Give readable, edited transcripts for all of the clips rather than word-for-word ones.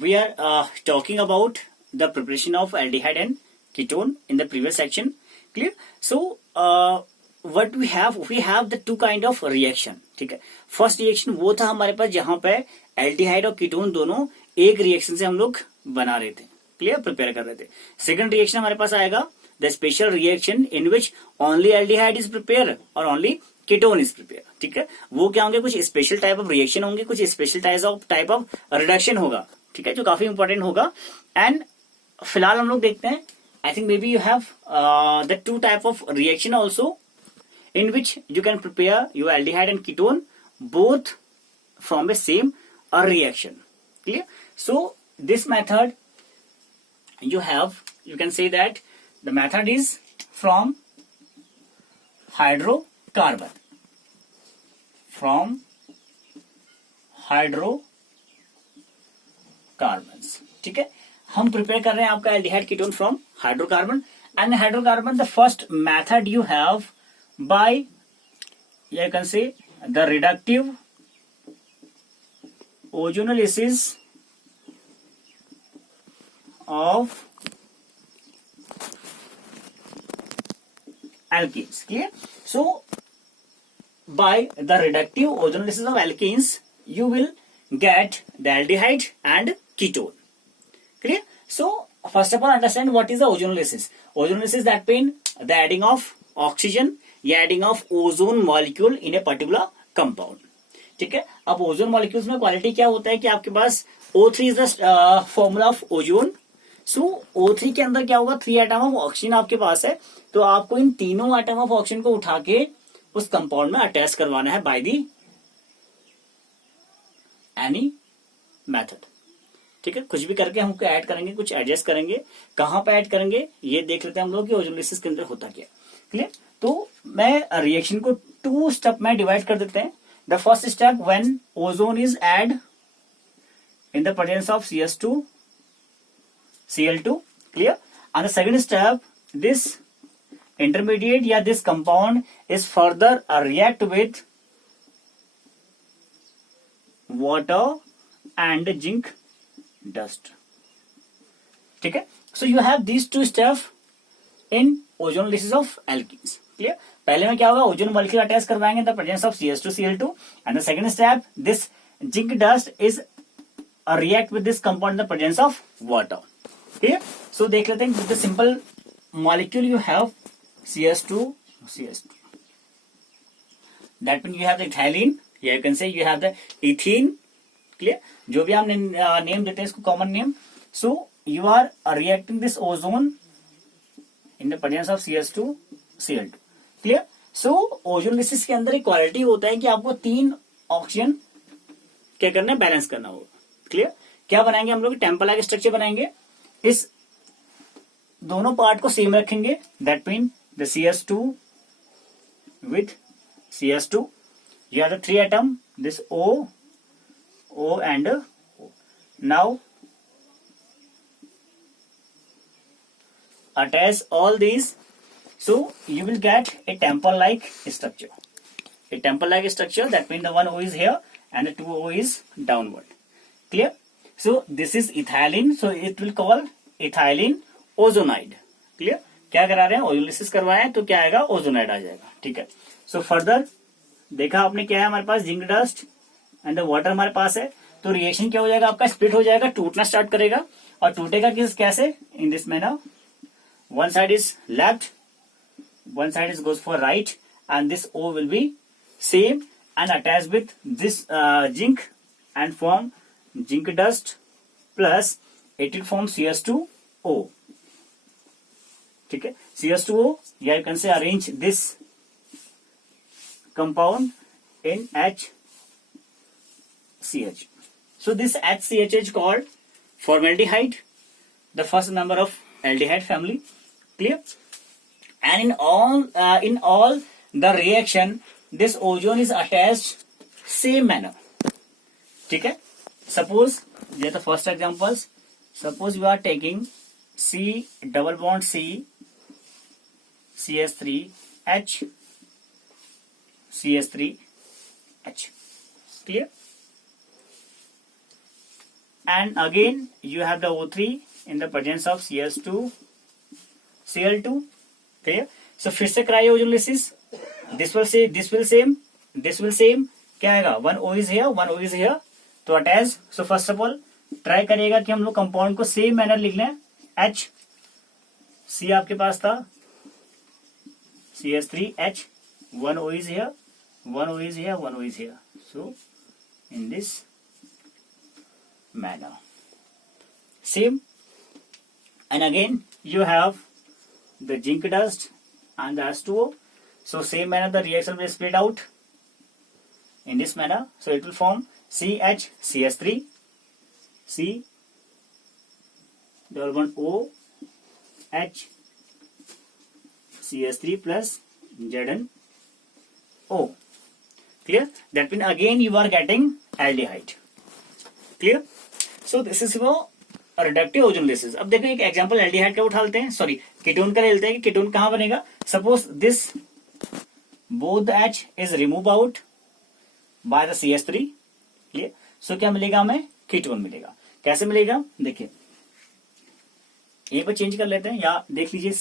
we are talking about the preparation of aldehyde and ketone in the previous section. Clear? So what we have the two kind of reaction. ठीक है, first reaction वो था हमारे पास जहां पे aldehyde और ketone दोनों एक रिएक्शन से हम लोग बना रहे थे, क्लियर, प्रिपेयर कर रहे थे. सेकंड रिएक्शन हमारे पास आएगा the special reaction in which only aldehyde is prepare और ओनली कीटोन इज प्रिपेयर. ठीक है, वो क्या होंगे, कुछ स्पेशल टाइप ऑफ रिएक्शन होंगे, कुछ स्पेशल टाइप ऑफ रिडक्शन होगा. ठीक है, जो काफी इंपॉर्टेंट होगा. एंड फिलहाल हम लोग देखते हैं, I think may be you have the two type of reaction also in which you can prepare your aldehyde and ketone both from a same reaction. Clear? So this method you can say that the method is from hydrocarbon. From hydrocarbons. ठीक है, हम prepare कर रहे हैं आपका aldehyde ketone from hydrocarbon. And hydrocarbon the first method you have by, you can say, the reductive ozonolysis of alkenes. Clear? So by the reductive ozonolysis of alkenes you will get the aldehyde and ketone. Clear? So first of all understand what is the ozonolysis. Ozonolysis that means the adding of oxygen या adding of ozone molecule in a particular compound. ठीक है, अब ozone molecules में quality क्या होता है कि आपके पास O3 is the formula of ozone. So O3 के अंदर क्या होगा, 3 एटम ऑफ ऑक्सीजन आपके पास है, तो आपको इन तीनों एटम ऑफ ऑक्सीजन को उठा के उस कंपाउंड में अटैच करवाना है बाय दी एनी मेथड. ठीक है, कुछ भी करके हमको ऐड करेंगे, कुछ एडजस्ट करेंगे. कहां पे ऐड करेंगे ये देख लेते हैं हम लोग कि ओजोनोलिसिस के अंदर होता क्या. क्लियर? तो मैं रिएक्शन को 2 स्टेप में डिवाइड कर देते हैं. The first step when ozone is add in the presence of CS2 Cl2. Clear? And the second step, this intermediate या this compound is further react with water and zinc dust. ठीक है, so you have these 2 step in ozonolysis of alkenes. Clear? पहले में क्या होगा, ozone molecule attach करवाएंगे the presence of CS2 Cl2 and the second step, this zinc dust is react with this compound in the presence of water. Clear? So देख लेते हैं, with the simple molecule you have CS2 that mean you have the ethylene, या you can say you have the ethene. Clear? जो भी हम name देते हैं इसको common name. So you are reacting this ozone in the presence of CS2 Cl2. Clear? So ozonolysis के अंदर एक क्वालिटी होता है कि आपको 3 ऑक्सीजन क्या करना है, बैलेंस करना होगा. क्लियर? क्या बनाएंगे हम लोग, टेम्पल लाइक स्ट्रक्चर बनाएंगे. इस दोनों पार्ट को सेम रखेंगे, that mean the CS2 with CS2. You have the 3 atom, this O and O. Now attach all these, so you will get a temple like structure. A temple like structure, that means the one O is here and the 2 O is downward. Clear? So this is ethylene, so it will call ethylene ozonide. Clear? क्या करा रहे हैं, ozonolysis करवाए हैं तो क्या आएगा, ozonide आ जाएगा. ठीक है, सो फर्दर देखा आपने क्या है, हमारे पास zinc dust and the water हमारे पास है, तो रिएक्शन क्या हो जाएगा, आपका स्प्लिट हो जाएगा, टूटना स्टार्ट करेगा. और टूटेगा कैसे, in this manner, one side is left, one side is goes for right, and this O will be same and attached with this zinc and form zinc dust plus it will form CS2O. ठीक है, CS2O, या you can say arrange this compound in HCH. So this HCH is called formaldehyde, the first member of aldehyde family. Clear? And in all the reaction, this ozone is attached same manner. ठीक है, suppose ये the first examples. Suppose you are taking C double bond C CS3H CS3H. Clear? and again you have the O3 in the presence of CS2 Cl2. Clear? So फिर से cryogenolysis, this will same, this will same. क्या आएगा? 1 O is here, 1 O is here. तो attach. So first of all try करिएगा कि हम लोग compound को सेम मैनर लिख लें. H C आपके पास था, CS3H, 1 O is here, 1 O is here, 1 O is here. So in this manner, same. And again you have the zinc dust and the H2O. So same manner the reaction will split out in this manner. So it will form CHCS3, C double bond O H CS3 plus ZnO. Clear? That means again you are getting aldehyde. Clear? So this is your reductive ozonolysis. अब देखो एक example aldehyde का उठा लेते हैं, sorry ketone का ले लेते हैं कि कीटोन कहां बनेगा. Suppose this both the H is remove out by the CS3. Clear? So क्या मिलेगा हमें? कीटोन मिलेगा. कैसे मिलेगा? देखिए यहीं पर चेंज कर लेते हैं, या देख लीजिए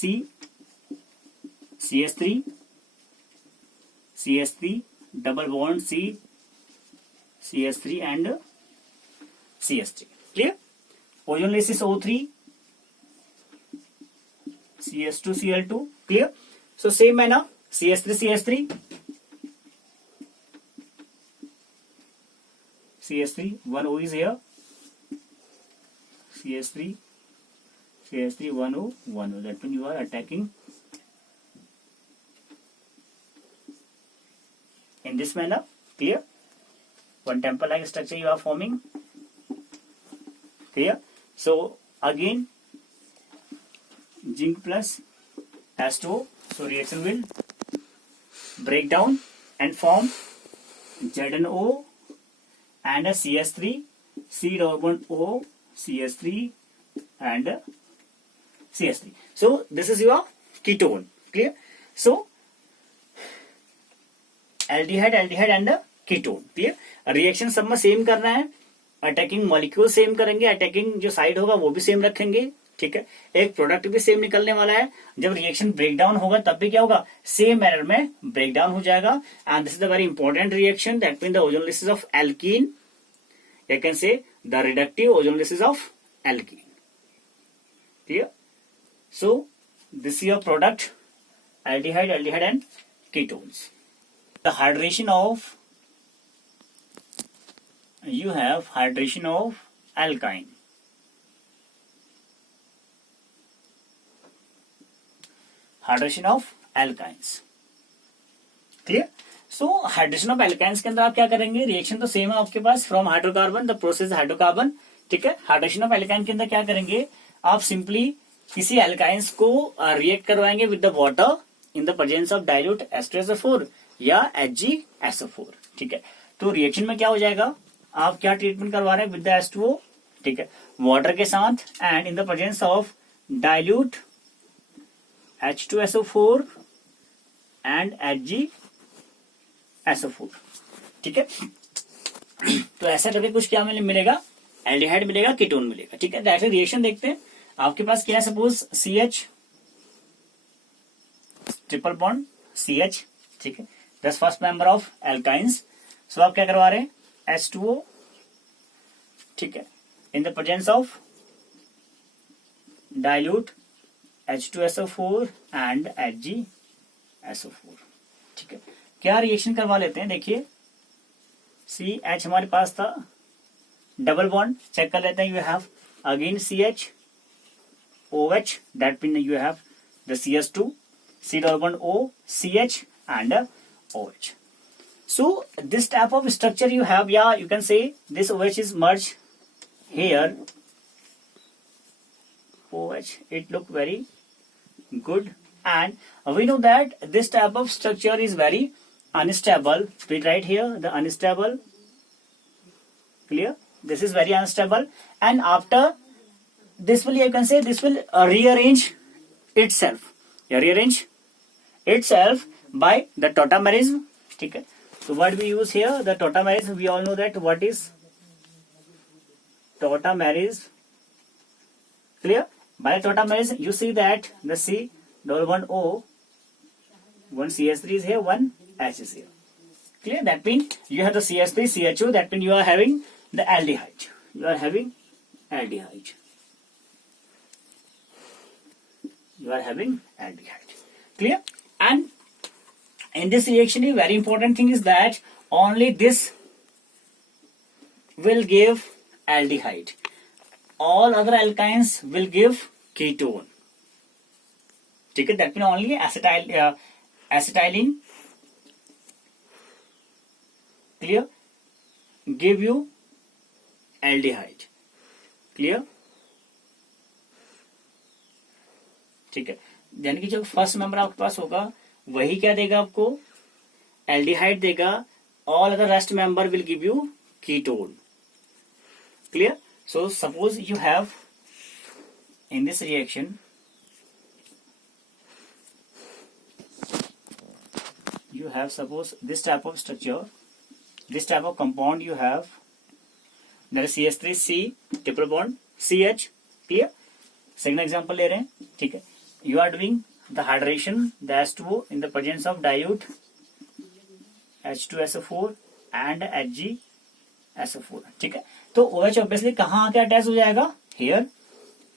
CS3 double bond CS3 and CS3. Clear? Ozonolysis O3 CS2 Cl2. Clear? So same है ना, CS3 1 O is here, CS3 1 O. That means you are attacking in this manner. Clear? One temple like structure you are forming. Clear? So again zinc plus H2O. So reaction will break down and form ZnO and a CS3, C double bond O, CS3 and CS3. So this is your ketone. Clear? So aldehyde and ketone. Clear? Reaction सब में same करना है, attacking molecule same करेंगे, attacking जो side होगा वो भी same रखेंगे. ठीक है? एक प्रोडक्ट भी सेम निकलने वाला है. जब रिएक्शन ब्रेकडाउन होगा तब भी क्या होगा? सेम मैनर में ब्रेकडाउन हो जाएगा. And this is the very important reaction, that mean the ozonolysis of alkene. You can से the reductive ozonolysis of alkene. Clear? So this is your product aldehyde and ketones. The hydration of, you have hydration of alkyne. Hydration of alkynes. Clear? So hydration of alkynes के अंदर आप क्या करेंगे? Reaction तो same है आपके पास, from hydrocarbon the process hydrocarbon. ठीक है? हाइड्रेशन ऑफ एल्काइन के अंदर क्या करेंगे? आप सिंपली किसी एल्काइंस को रिएक्ट करवाएंगे with the water in the presence of dilute H2SO4 या HgSO4. ठीक है? तो रिएक्शन में क्या हो जाएगा? आप क्या ट्रीटमेंट करवा रहे हैं विद द H2O. ठीक है? वाटर के साथ and in the presence of dilute H2SO4 and HgSO4. ठीक है? तो ऐसा करके कुछ क्या मिलेगा? एल्डिहाइड मिलेगा, कीटोन मिलेगा. ठीक है? डायरेक्टली रिएक्शन देखते हैं. आपके पास क्या है? Suppose CH triple bond CH. ठीक है? दस फर्स्ट मेंबर ऑफ एल्काइंस. सो आप क्या करवा रहे हैं? H2O. ठीक है? इन the presence of dilute H2SO4 and HgSO4. ठीक है? क्या रिएक्शन करवा लेते हैं? देखिए CH हमारे पास था, डबल बॉन्ड चेक कर लेते हैं. You have again CH OH, that means you have the CS2, C double bond O, CH and OH. So this type of structure you have, yeah, you can say this OH is merged here. OH, it look very good, and we know that this type of structure is very unstable. We write here the unstable. Clear? This is very unstable, and after this will, you can say this will rearrange itself. Rearrange itself by the tautomerism. ठीक है? So what we use here, the tautomerism, we all know that what is tautomera's. Clear? By tautomera's, you see that the C double bond O, one CH3 is here, one H is here. Clear? That means you have the CH3, CHO. That means you are having the aldehyde. You are having aldehyde. You are having aldehyde. Clear? And in this reaction, a very important thing is that only this will give aldehyde. All other alkynes will give ketone. ठीक है? That means only acetylene, clear, give you aldehyde. Clear? ठीक है? यानी कि जो first member आपके पास होगा वही क्या देगा आपको? एल्डिहाइड देगा. All other rest member will give you ketone. Clear? So suppose you have in this reaction you have suppose this type of structure, this type of compound you have, that is CH3C triple bond CH. Clear? Second example ले रहे हैं. ठीक है? You are doing the hydration, the H2O in the presence of dilute H2SO4 and HgSO4. ठीक है? तो OH obviously कहाँ आके अटैच हो जाएगा? Here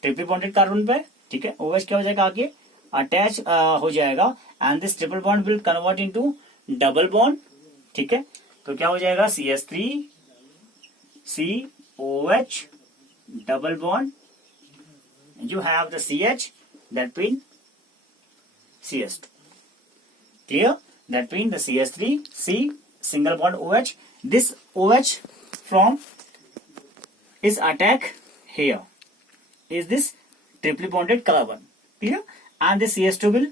ट्रिपल बॉन्डेड कार्बन पे. ठीक है? OH क्या हो जाएगा आगे? अटैच हो जाएगा and this triple bond will convert into double bond. ठीक है? तो क्या हो जाएगा? CH3 COH double bond. You have the CH, that means CS2. Clear? That means the CH3 C single bond OH. This OH from is attack here is this triply bonded carbon. Clear? And the CS2 will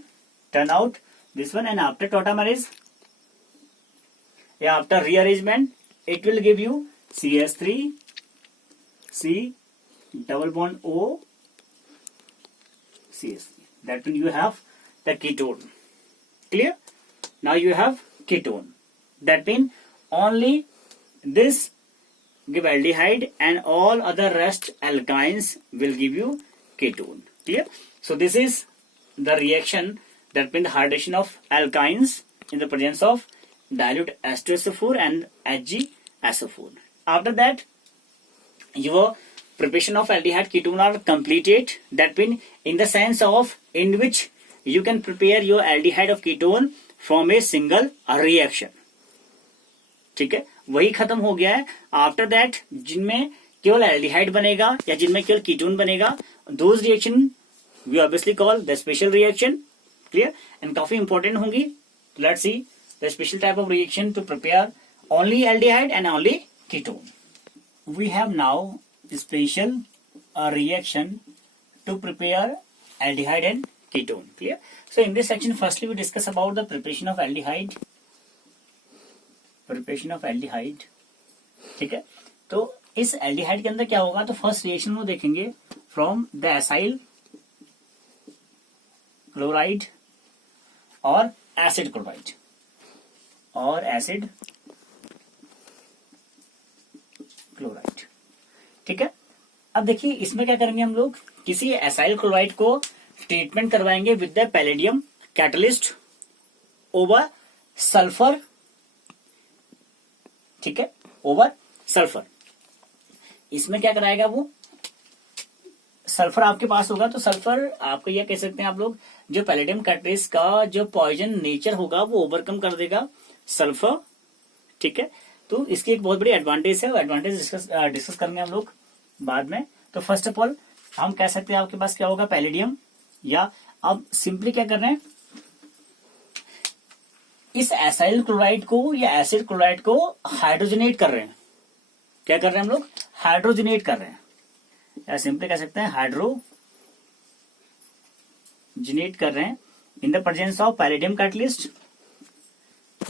turn out this one, and after tautomerase, after rearrangement, it will give you CH3 C double bond O CH3. That means you have the ketone. Clear? Now you have ketone. That means only this give aldehyde and all other rest alkynes will give you ketone. Clear? So this is the reaction, that means the hydration of alkynes in the presence of dilute H2SO4 and HgSO4. After that, your preparation of aldehyde ketone are completed. That means in the sense of in which you can prepare your aldehyde of ketone from a single reaction. ठीक है? वही खत्म हो गया है. After that जिनमें केवल aldehyde बनेगा या जिनमें केवल कीटोन बनेगा, those reaction we obviously call the special reaction. Clear? And काफी इंपॉर्टेंट होंगी. Let's see the special type of reaction to prepare only aldehyde and only ketone. We have now special reaction to prepare aldehyde and ketone. Clear? So in this section, firstly we discuss about the preparation of aldehyde. Preparation of aldehyde. ठीक है? तो इस aldehyde के अंदर क्या होगा? तो first reaction में देखेंगे फ्रॉम द एसाइल क्लोराइड और एसिड क्लोराइड और एसिड क्लोराइड. ठीक है? अब देखिए इसमें क्या करेंगे हम लोग, किसी एसाइल क्लोराइड को ट्रीटमेंट करवाएंगे with the palladium catalyst over sulphur. ठीक है? Over sulphur. इसमें क्या कराएगा वो? सल्फर आपके पास होगा तो सल्फर आपको यह कह सकते हैं आप लोग, जो पैलेडियम कैटलिस्ट का जो पॉइजन नेचर होगा वो ओवरकम कर देगा सल्फर. ठीक है? तो इसकी एक बहुत बड़ी एडवांटेज है, वो एडवांटेज डिस्कस करेंगे हम लोग बाद में. तो फर्स्ट ऑफ ऑल हम कह सकते हैं आपके पास क्या होगा? पैलेडियम. या अब सिंपली क्या कर रहे हैं, इस एसाइल क्लोराइड को या एसिड क्लोराइड को हाइड्रोजनेट कर रहे हैं. क्या कर रहे हैं हम लोग? हाइड्रोजनेट कर रहे हैं, या सिंपली कह सकते हैं हाइड्रोजनेट कर रहे हैं in the presence of palladium catalyst.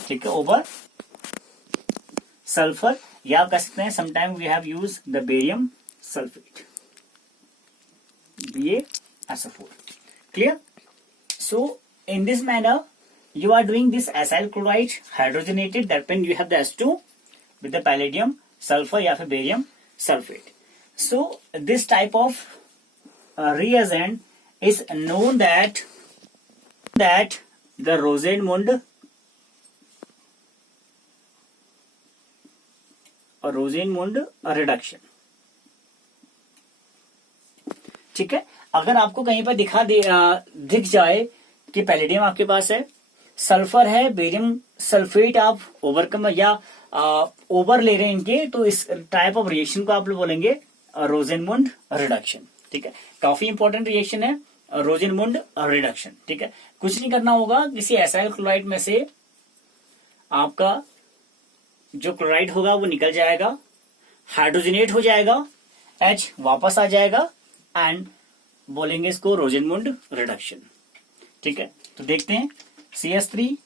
ठीक है? Over sulphur. या आप कह सकते हैं sometime we have use the barium sulphate BaSO4. Clear? So in this manner you are doing this acyl chloride hydrogenated. That means you have the H2 with the palladium sulfur या फिर barium sulfate. So this type of reagent is known that the Rosenmund reduction. ठीक है, अगर आपको कहीं पर दिख जाए कि पैलेडियम आपके पास है, सल्फर है, बेरियम सल्फेट आप ओवरकम या ओवर ले रहे हैं इनके, तो इस टाइप ऑफ रिएक्शन को आप लोग बोलेंगे रोजेनमुंड रिडक्शन. ठीक है, काफी इंपॉर्टेंट रिएक्शन है रोजेनमुंड रिडक्शन. ठीक है, कुछ नहीं करना होगा, किसी एसाइल क्लोराइड में से आपका जो क्लोराइड होगा वो निकल जाएगा, हाइड्रोजनेट हो जाएगा, H वापस आ जाएगा एंड बोलेंगे इसको रोजेनमुंड रिडक्शन. ठीक है, तो देखते हैं CS3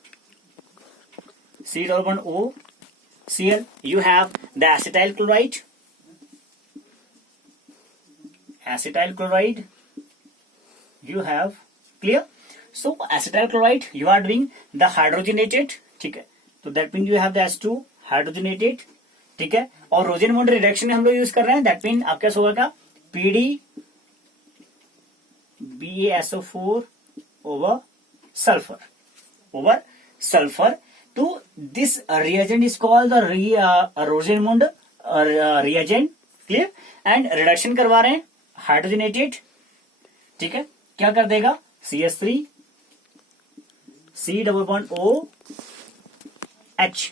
C+O Cl, you have the acetyl chloride you have. Clear? So acetyl chloride you are doing the hydrogenated. ठीक है, तो that means you have the H2 hydrogenated. ठीक है, और रोजेनमुंड रिडक्शन में हम लोग यूज कर रहे हैं, दैट मीन आपका होगा क्या, PD BaSO4 over sulfur. तो this reagent is called the रोजेनमुंड reagent. Clear? And reduction करवा रहे हैं हाइड्रोजनेटेड. ठीक है, क्या कर देगा, CS3 C+O H.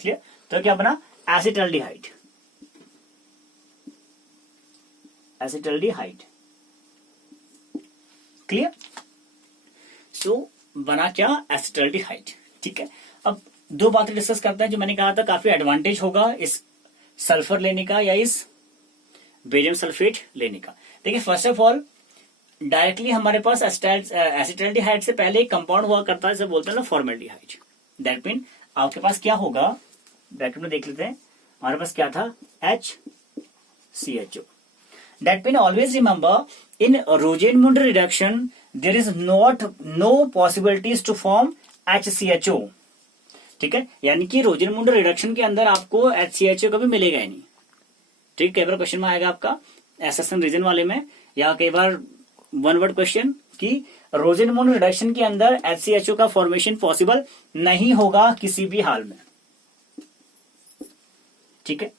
क्लियर? तो क्या बना, एसिटल्डिहाइड. क्लियर? सो बना क्या, एसिटल्डिहाइड. ठीक है, अब दो बातें डिस्कस करते हैं जो मैंने कहा था काफी एडवांटेज होगा इस सल्फर लेने का या इस बेरियम सल्फेट लेने का. देखिए, फर्स्ट ऑफ ऑल डायरेक्टली हमारे पास एसिटल्डिहाइड से पहले एक कंपाउंड हुआ करता है, जिसे बोलते हैं ना फॉर्मेल्डिहाइड. दैट मीन आपके पास क्या होगा, ब्रैकेट में देख लेते हैं, हमारे पास क्या था, HCHO. That means always remember in Rosenmund reduction there is no possibilities to form HCHO. ठीक है, यानी कि रोजेनमुंड रिडक्शन के अंदर आपको HCHO कभी मिलेगा ही नहीं. ठीक, कई बार क्वेश्चन में आएगा आपका एसेसन रीजन वाले में, या कई बार वन वर्ड क्वेश्चन कि रोजेनमुंड रिडक्शन के अंदर HCHO का फॉर्मेशन पॉसिबल नहीं होगा किसी भी हाल में. ठीक है,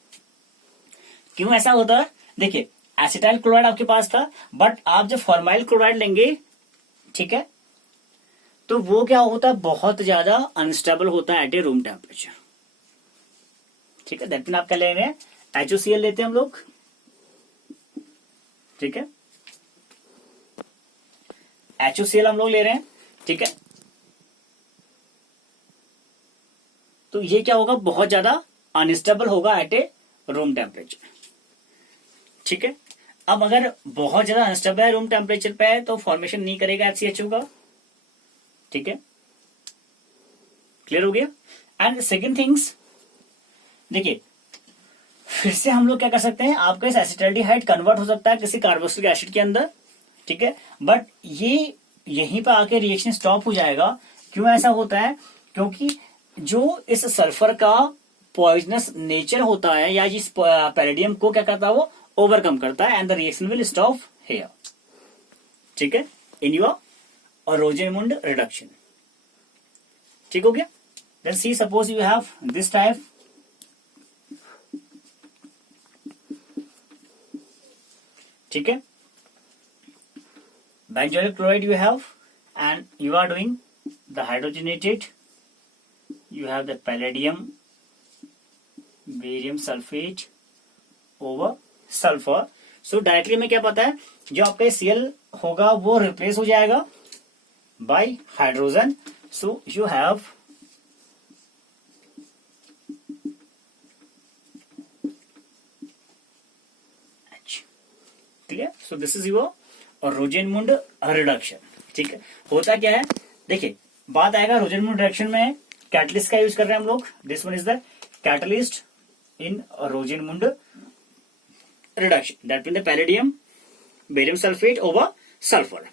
क्यों ऐसा होता है, देखिए एसिटाइल क्लोराइड आपके पास था, बट आप जब फॉर्माइल क्लोराइड लेंगे, ठीक है, तो वो क्या होता है, बहुत ज्यादा अनस्टेबल होता है एट ए रूम टेम्परेचर. ठीक है, दैट मीन आप क्या ले रहे हैं, HOCl लेते हैं हम लोग. ठीक है, HOCl हम लोग ले रहे हैं. ठीक है, तो ये क्या होगा, बहुत ज्यादा अनस्टेबल होगा एट ए रूम टेम्परेचर. ठीक है, अब अगर बहुत ज्यादा अनस्टेबल है रूम टेम्परेचर पे तो फॉर्मेशन नहीं करेगा HCHO का. ठीक है, क्लियर हो गया. एंड सेकेंड थिंग्स, देखिए फिर से हम लोग क्या कर सकते हैं, आपका इस एसिटल्डिहाइड कन्वर्ट हो सकता है किसी कार्बोक्सिलिक एसिड के अंदर. ठीक है, बट ये यहीं पर आके रिएक्शन स्टॉप हो जाएगा. क्यों ऐसा होता है, क्योंकि जो इस सल्फर का पॉइजनस नेचर होता है या जिस पैलेडियम को क्या करता है वो ओवरकम करता है, and the reaction will stop here. ठीक है, इन योर रोजेनमुंड रिडक्शन. ठीक हो गया. Then see suppose you have this type. ठीक है, benzoyl chloride you have, and you are doing the hydrogenated, you have the palladium barium sulfate over sulfur. So directly हमें क्या पता है, जो आपका Cl होगा वो रिप्लेस हो जाएगा by hydrogen. So you have H. clear? So this is your Rosenmund reduction. ठीक है, होता क्या है, देखिए बात आएगा रोजेनमुंड रिडक्शन में कैटलिस्ट का यूज कर रहे हैं हम लोग. This one is the catalyst in Rosenmund reduction, that mean the palladium barium sulphate over sulphur.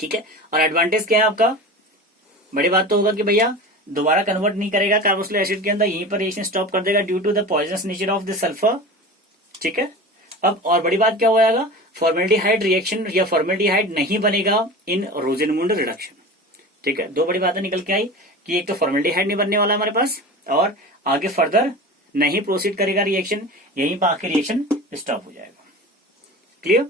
ठीक है, और एडवांटेज क्या है आपका, बड़ी बात तो होगा कि भैया दोबारा कन्वर्ट नहीं करेगा कार्बोक्सिलिक एसिड के अंदर, यहीं पर रिएक्शन स्टॉप कर देगा due to the poisonous nature of the sulphur. ठीक है। अब और बड़ी बात क्या हो जाएगा, फॉर्मेल्डिहाइड रिएक्शन या फॉर्मेल्डिहाइड नहीं बनेगा इन रोजेनमुंड रिडक्शन। ठीक है, दो बड़ी बातें निकल के आई कि एक तो फॉर्मेल्डिहाइड नहीं बनने वाला हमारे पास, और आगे फर्दर नहीं प्रोसीड करेगा रिएक्शन, यहीं पर आके रिएक्शन स्टॉप हो जाएगा। क्लियर।